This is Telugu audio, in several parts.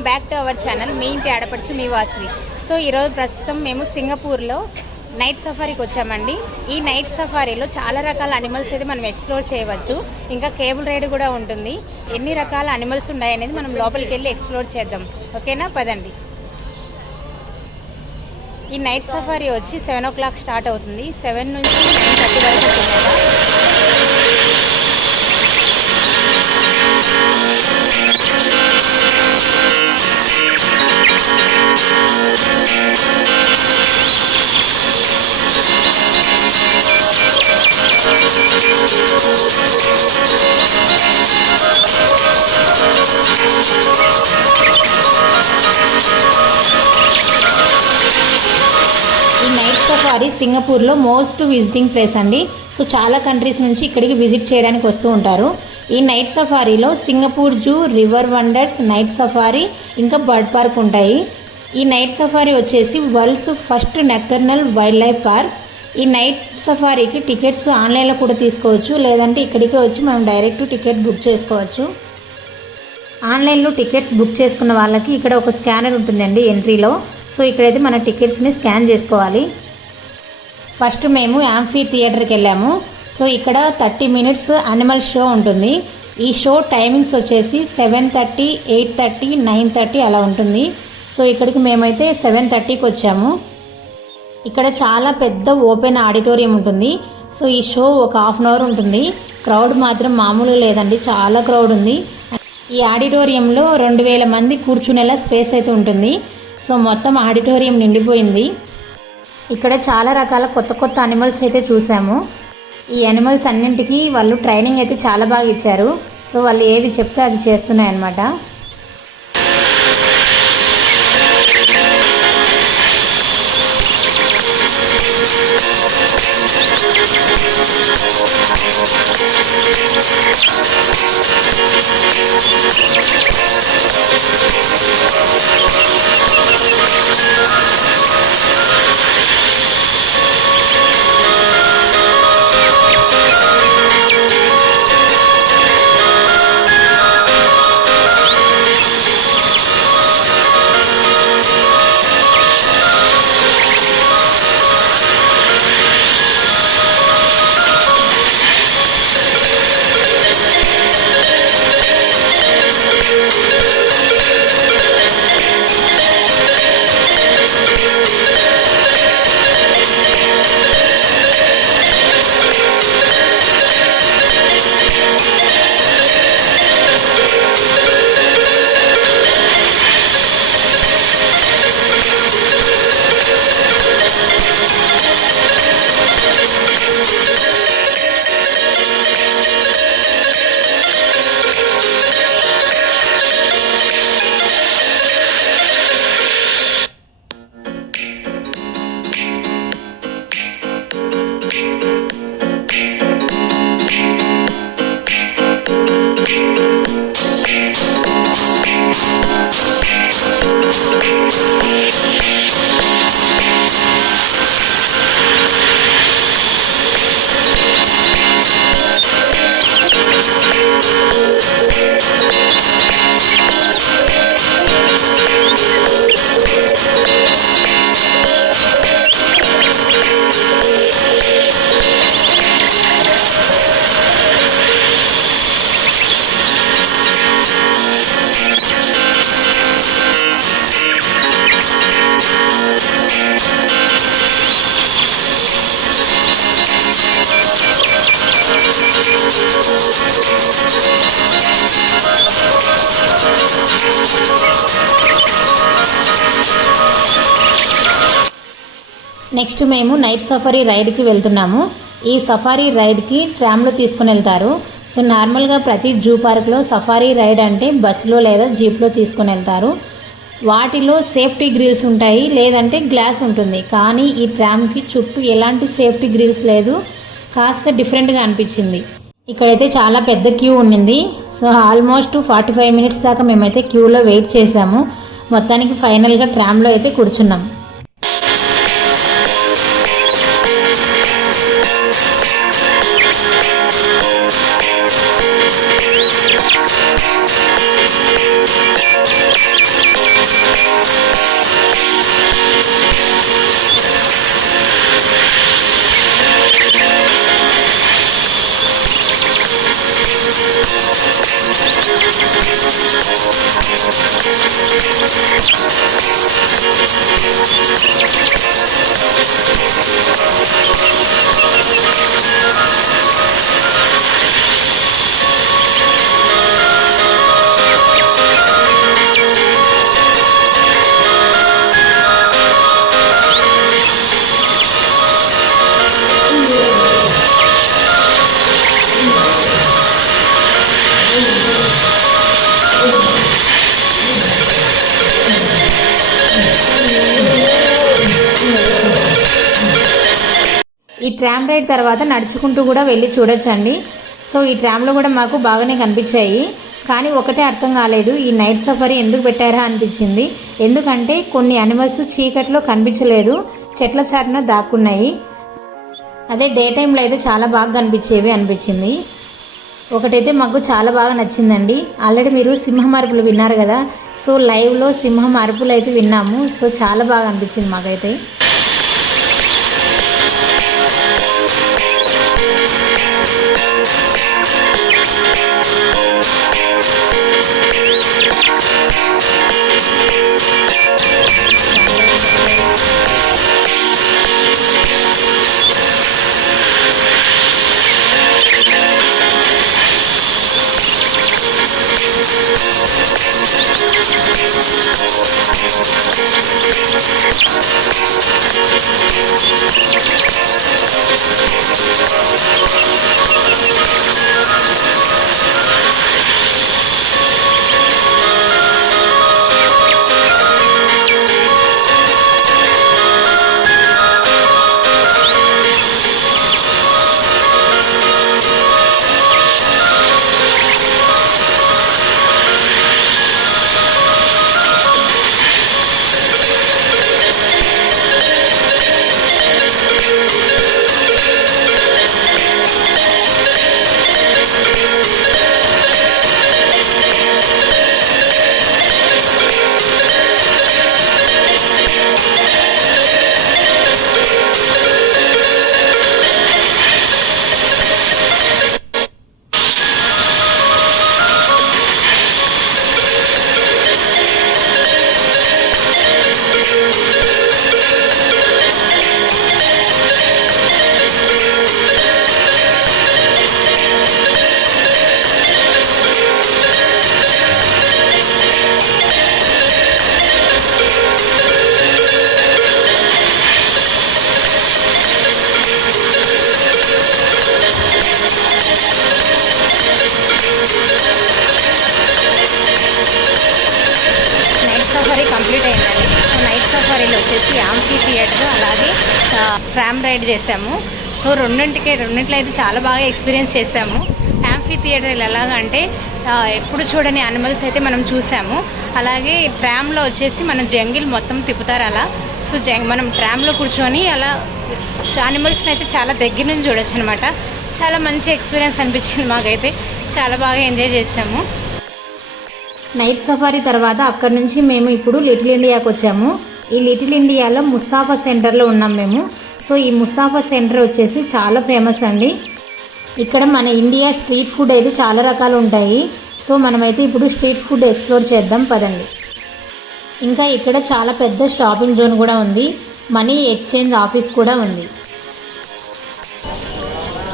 Welcome back to our channel మీ ఇంటి ఆడపడుచు మీ వాసవి. సో ఈరోజు ప్రస్తుతం మేము సింగపూర్లో నైట్ సఫారీకి వచ్చామండి. ఈ నైట్ సఫారీలో చాలా రకాల అనిమల్స్ అయితే మనం ఎక్స్ప్లోర్ చేయవచ్చు. ఇంకా కేబుల్ రైడ్ కూడా ఉంటుంది. ఎన్ని రకాల అనిమల్స్ ఉన్నాయనేది మనం లోపలికి వెళ్ళి ఎక్స్ప్లోర్ చేద్దాం. ఓకేనా, పదండి. ఈ నైట్ సఫారీ వచ్చి 7 o'clock స్టార్ట్ అవుతుంది. 7 నుంచి 9:30 వరకు ఉంటుంది. ఈ నైట్ సఫారీ సింగపూర్లో మోస్ట్ విజిటింగ్ ప్లేస్ అండి. సో చాలా కంట్రీస్ నుంచి ఇక్కడికి విజిట్ చేయడానికి వస్తూ ఉంటారు. ఈ నైట్ సఫారీలో Singapore zoo, river wonders, night safari, ఇంకా బర్డ్ పార్క్ ఉంటాయి. ఈ నైట్ సఫారీ వచ్చేసి world's first nocturnal wild life park. ఈ నైట్ సఫారీకి టికెట్స్ ఆన్లైన్లో కూడా తీసుకోవచ్చు, లేదంటే ఇక్కడికే వచ్చి మనం డైరెక్ట్ టికెట్ బుక్ చేసుకోవచ్చు. ఆన్లైన్లో టికెట్స్ బుక్ చేసుకున్న వాళ్ళకి ఇక్కడ ఒక స్కానర్ ఉంటుందండి ఎంట్రీలో. సో ఇక్కడైతే మన టికెట్స్ని స్కాన్ చేసుకోవాలి. ఫస్ట్ మేము యాంఫీ థియేటర్కి వెళ్ళాము. సో ఇక్కడ 30 minutes యానిమల్ షో ఉంటుంది. ఈ షో టైమింగ్స్ వచ్చేసి 7:30, 8:30, 9:30 అలా ఉంటుంది. సో ఇక్కడికి మేమైతే 7:30కి వచ్చాము. ఇక్కడ చాలా పెద్ద ఓపెన్ ఆడిటోరియం ఉంటుంది. సో ఈ షో ఒక 1/2 hour ఉంటుంది. క్రౌడ్ మాత్రం మామూలు లేదండి, చాలా క్రౌడ్ ఉంది. ఈ ఆడిటోరియంలో 2000 మంది కూర్చునేలా స్పేస్ అయితే ఉంటుంది. సో మొత్తం ఆడిటోరియం నిండిపోయింది. ఇక్కడ చాలా రకాల కొత్త కొత్త అనిమల్స్ అయితే చూసాము. ఈ అనిమల్స్ అన్నింటికి వాళ్ళు ట్రైనింగ్ అయితే చాలా బాగా ఇచ్చారు. సో వాళ్ళు ఏది చెప్తే అది చేస్తున్నాయి అన్నమాట. నెక్స్ట్ మేము నైట్ సఫారీ రైడ్కి వెళ్తున్నాము. ఈ సఫారీ రైడ్కి ట్రామ్లో తీసుకుని వెళ్తారు. సో నార్మల్గా ప్రతి జూ పార్క్లో సఫారీ రైడ్ అంటే బస్సులో లేదా జీప్లో తీసుకుని వెళ్తారు. వాటిలో సేఫ్టీ గ్రిల్స్ ఉంటాయి, లేదంటే గ్లాస్ ఉంటుంది. కానీ ఈ ట్రామ్కి చుట్టూ ఎలాంటి సేఫ్టీ గ్రిల్స్ లేదు, కాస్త డిఫరెంట్గా అనిపించింది. ఇక్కడైతే చాలా పెద్ద క్యూ ఉండింది. సో ఆల్మోస్ట్ 45 minutes దాకా మేమైతే క్యూలో వెయిట్ చేసాము. మొత్తానికి ఫైనల్గా ట్రామ్లో అయితే కూర్చున్నాం. ఈ ట్రామ్ రైడ్ తర్వాత నడుచుకుంటూ కూడా వెళ్ళి చూడొచ్చండి. సో ఈ ట్రామ్లో కూడా మాకు బాగానే కనిపించాయి. కానీ ఒకటే అర్థం కాలేదు, ఈ నైట్ సఫారీ ఎందుకు పెట్టారా అనిపించింది. ఎందుకంటే కొన్ని యానిమల్స్ చీకట్లో కనిపించలేదు, చెట్ల చాటున దాక్కున్నాయి. అదే డే టైంలో అయితే చాలా బాగా కనిపించేవి అనిపించింది. ఒకటైతే మాకు చాలా బాగా నచ్చిందండి. ఆల్రెడీ మీరు సింహం అరుపులు విన్నారు కదా, సో లైవ్లో సింహం అరుపులు అయితే విన్నాము. సో చాలా బాగా అనిపించింది మాకైతే. సఫారీ కంప్లీట్ అయిందండి. సో నైట్ సఫారీలో వచ్చేసి యాంఫీ థియేటర్ అలాగే ట్రామ్ రైడ్ చేసాము. సో రెండింటిలో అయితే చాలా బాగా ఎక్స్పీరియన్స్ చేసాము. యాంఫీ థియేటర్ ఎలాగంటే ఎప్పుడు చూడని యానిమల్స్ అయితే మనం చూసాము. అలాగే ట్రామ్లో వచ్చేసి మనం జంగిల్ మొత్తం తిప్పుతారు అలా. సో మనం ట్రామ్లో కూర్చొని అలా యానిమల్స్ని అయితే చాలా దగ్గర నుంచి చూడొచ్చు అనమాట. చాలా మంచి ఎక్స్పీరియన్స్ అనిపించింది మాకైతే. చాలా బాగా ఎంజాయ్ చేసాము. నైట్ సఫారీ తర్వాత అక్కడ నుంచి మేము ఇప్పుడు లిటిల్ ఇండియాకి వచ్చాము. ఈ లిటిల్ ఇండియాలో ముస్తాఫా సెంటర్లో ఉన్నాం మేము. సో ఈ ముస్తాఫా సెంటర్ వచ్చేసి చాలా ఫేమస్ అండి. ఇక్కడ మన ఇండియా స్ట్రీట్ ఫుడ్ అయితే చాలా రకాలు ఉంటాయి. సో మనమైతే ఇప్పుడు స్ట్రీట్ ఫుడ్ ఎక్స్ప్లోర్ చేద్దాం పదండి. ఇంకా ఇక్కడ చాలా పెద్ద షాపింగ్ జోన్ కూడా ఉంది. మనీ ఎక్స్చేంజ్ ఆఫీస్ కూడా ఉంది.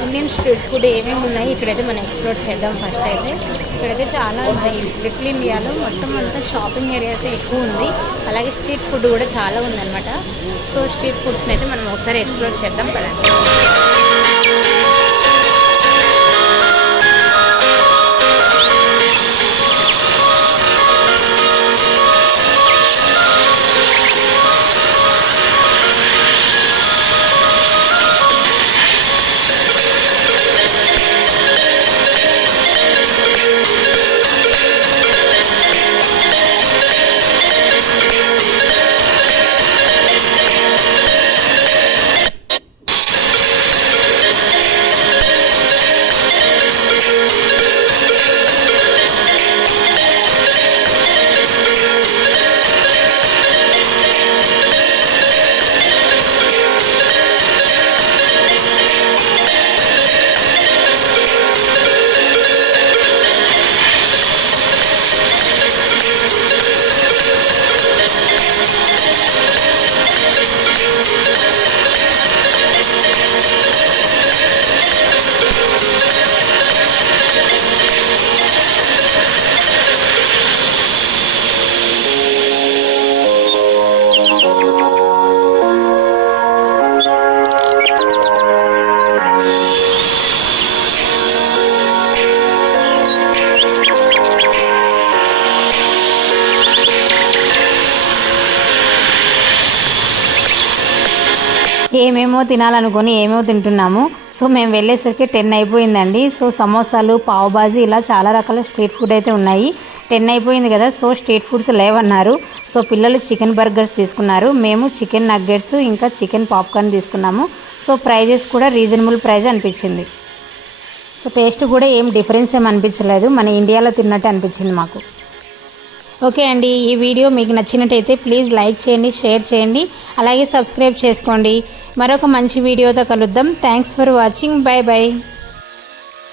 ఇండియన్ స్ట్రీట్ ఫుడ్ ఏమేమి ఉన్నాయి ఇక్కడైతే మనం ఎక్స్ప్లోర్ చేద్దాం. ఫస్ట్ అయితే ఇక్కడైతే చాలా ఉన్నాయి. లిటిల్ ఇండియాలో మొత్తం అంతా షాపింగ్ ఏరియా అయితే ఎక్కువ ఉంది. అలాగే స్ట్రీట్ ఫుడ్ కూడా చాలా ఉందన్నమాట. సో స్ట్రీట్ ఫుడ్స్ని అయితే మనం ఒకసారి ఎక్స్ప్లోర్ చేద్దాం పదండి. ఏమేమో తినాలనుకొని ఏమేమో తింటున్నాము. సో మేము వెళ్ళేసరికి 10 అయిపోయిందండి. సో సమోసాలు, పావ్ బాజీ ఇలా చాలా రకాల స్ట్రీట్ ఫుడ్ అయితే ఉన్నాయి. 10 అయిపోయింది కదా, సో స్ట్రీట్ ఫుడ్స్ లేవన్నారు. సో పిల్లలు చికెన్ బర్గర్స్ తీసుకున్నారు, మేము చికెన్ నగ్గెట్స్ ఇంకా చికెన్ పాప్కార్న్ తీసుకున్నాము. సో ప్రైజెస్ కూడా రీజనబుల్ ప్రైజ్ అనిపించింది. సో టేస్ట్ కూడా ఏం డిఫరెన్స్ ఏం అనిపించలేదు, మన ఇండియాలో తిన్నట్టు అనిపించింది మాకు. ఓకే అండి, ఈ వీడియో మీకు నచ్చినట్టయితే ప్లీజ్ లైక్ చేయండి, షేర్ చేయండి, అలాగే సబ్స్క్రైబ్ చేసుకోండి. మరొక మంచి వీడియోతో కలుద్దాం. Thanks for watching. By by.